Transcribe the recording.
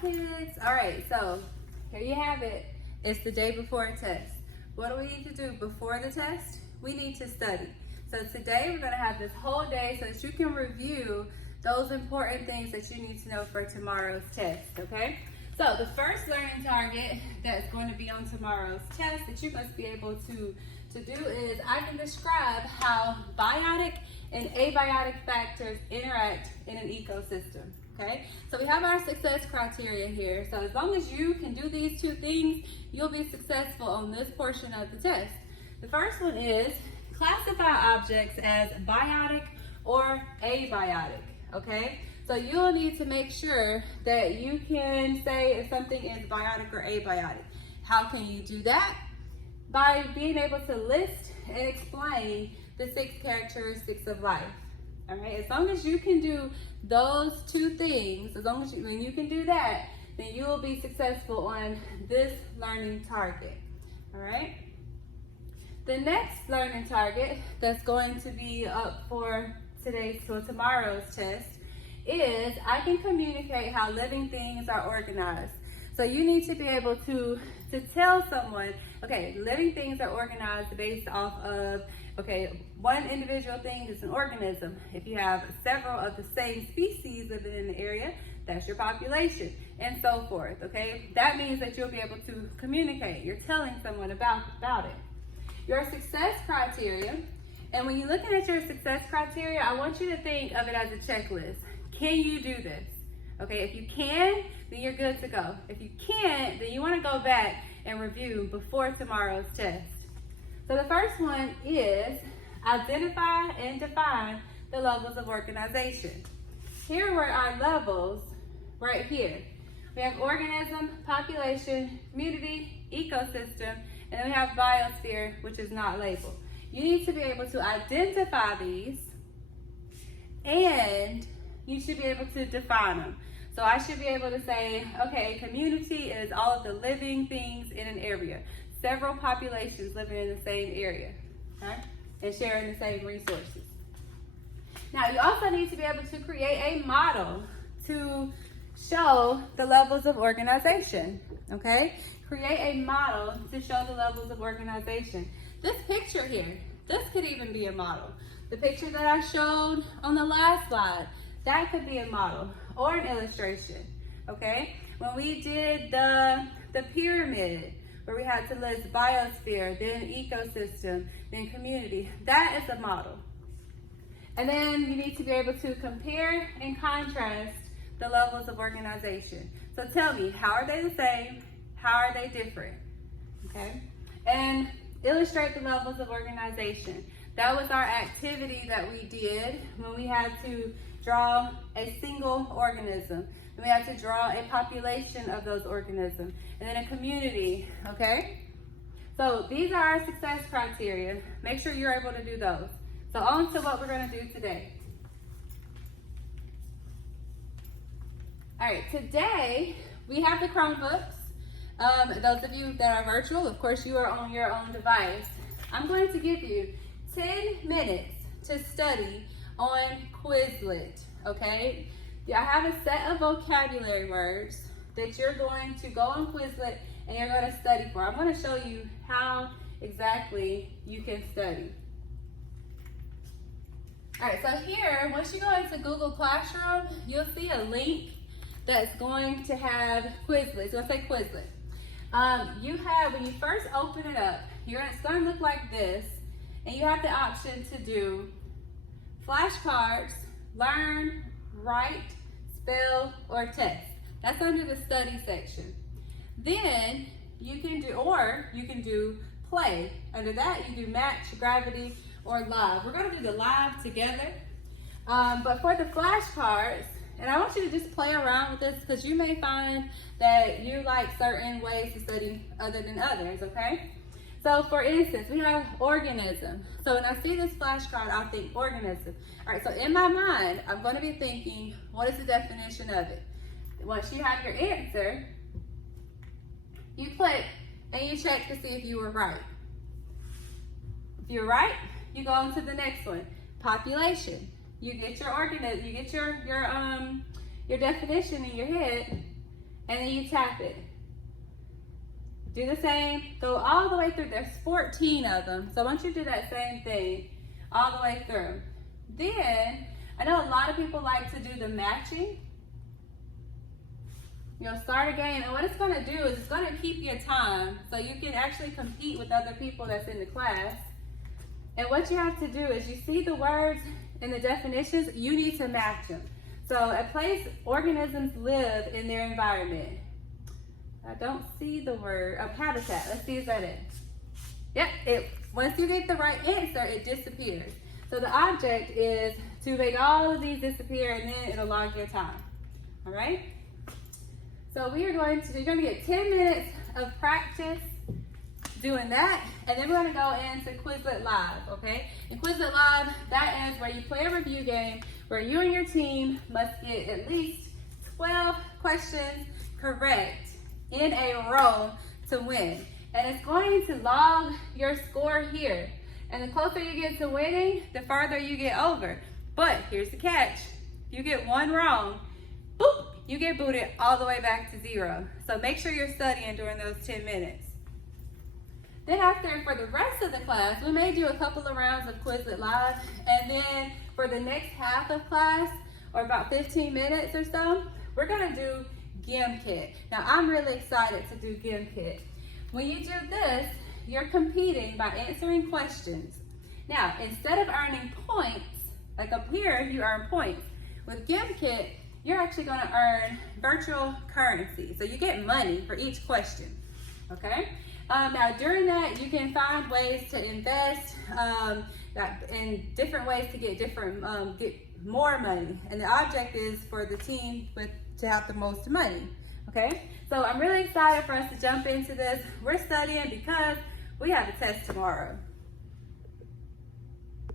kids. All right, so here you have it. It's the day before a test. What do we need to do before the test? We need to study. So today we're gonna have this whole day so that you can review those important things that you need to know for tomorrow's test, okay? So the first learning target that's going to be on tomorrow's test that you must be able to do is I can describe how biotic and abiotic factors interact in an ecosystem, okay? So we have our success criteria here. So as long as you can do these two things, you'll be successful on this portion of the test. The first one is classify objects as biotic or abiotic, okay? So you'll need to make sure that you can say if something is biotic or abiotic. How can you do that? By being able to list and explain the 6 characteristics of life. All right, as long as you can do those two things, when you can do that, then you will be successful on this learning target. All right. The next learning target that's going to be up for tomorrow's test is I can communicate how living things are organized. So you need to be able to tell someone, okay, living things are organized based off of, okay, one individual thing is an organism. If you have several of the same species living in the area, that's your population, and so forth, okay? That means that you'll be able to communicate. You're telling someone about it. Your success criteria, and when you're looking at your success criteria, I want you to think of it as a checklist. Can you do this? Okay, if you can, then you're good to go. If you can't, then you want to go back and review before tomorrow's test. So the first one is identify and define the levels of organization. Here were our levels right here. We have organism, population, community, ecosystem, and then we have biosphere, which is not labeled. You need to be able to identify these, and you should be able to define them. So I should be able to say, okay, community is all of the living things in an area. Several populations living in the same area, okay? And sharing the same resources. Now, you also need to be able to create a model to show the levels of organization, okay? Create a model to show the levels of organization. This picture here, this could even be a model. The picture that I showed on the last slide, that could be a model or an illustration, okay? When we did the pyramid, where we had to list biosphere, then ecosystem, then community, that is a model. And then you need to be able to compare and contrast the levels of organization. So tell me, how are they the same? How are they different? Okay? And illustrate the levels of organization. That was our activity that we did when we had to draw a single organism. And we had to draw a population of those organisms. And then a community, okay? So these are our success criteria. Make sure you're able to do those. So on to what we're gonna do today. All right, today we have the Chromebooks. Those of you that are virtual, of course, you are on your own device. I'm going to give you 10 minutes to study on Quizlet, okay? I have a set of vocabulary words that you're going to go on Quizlet and you're going to study for. I'm going to show you how exactly you can study. All right, so here, once you go into Google Classroom, you'll see a link that's going to have Quizlet. It's going to say Quizlet. When you first open it up, it's going to look like this, and you have the option to do flashcards, learn, write, spell, or text. That's under the study section. Then you can do play. Under that, you do match, gravity, or live. We're going to do the live together. But for the flashcards, and I want you to just play around with this because you may find that you like certain ways to study other than others, okay? So for instance, we have organism. So when I see this flashcard, I'll think organism. All right, so in my mind, I'm going to be thinking, what is the definition of it? Once you have your answer, you click and you check to see if you were right. If you're right, you go on to the next one, population. You get your organism, you get your definition in your head, and then you tap it. Do the same, go all the way through. There's 14 of them, so I want you to do that same thing all the way through. Then, I know a lot of people like to do the matching. You'll start a game, and what it's gonna do is it's gonna keep your time so you can actually compete with other people that's in the class. And what you have to do is you see the words and the definitions, you need to match them. So a place organisms live in their environment. I don't see the word, habitat. Let's see if that is. Yep, once you get the right answer, it disappears. So the object is to make all of these disappear, and then it'll log your time, all right? So you're going to get 10 minutes of practice doing that, and then we're gonna go into Quizlet Live, okay? In Quizlet Live, that is where you play a review game where you and your team must get at least 12 questions correct in a row to win. And it's going to log your score here. And the closer you get to winning, the further you get over. But here's the catch. If you get one wrong, boop, you get booted all the way back to 0. So make sure you're studying during those 10 minutes. Then after, for the rest of the class, we may do a couple of rounds of Quizlet Live. And then for the next half of class, or about 15 minutes or so, we're gonna do GimKit. Now I'm really excited to do GimKit. When you do this, you're competing by answering questions. Now, instead of earning points, like up here, you earn points. With GimKit, you're actually gonna earn virtual currency. So you get money for each question, okay? Now during that, you can find ways to invest and different ways to get more money. And the object is for the team to have the most money, okay? So I'm really excited for us to jump into this. We're studying because we have a test tomorrow.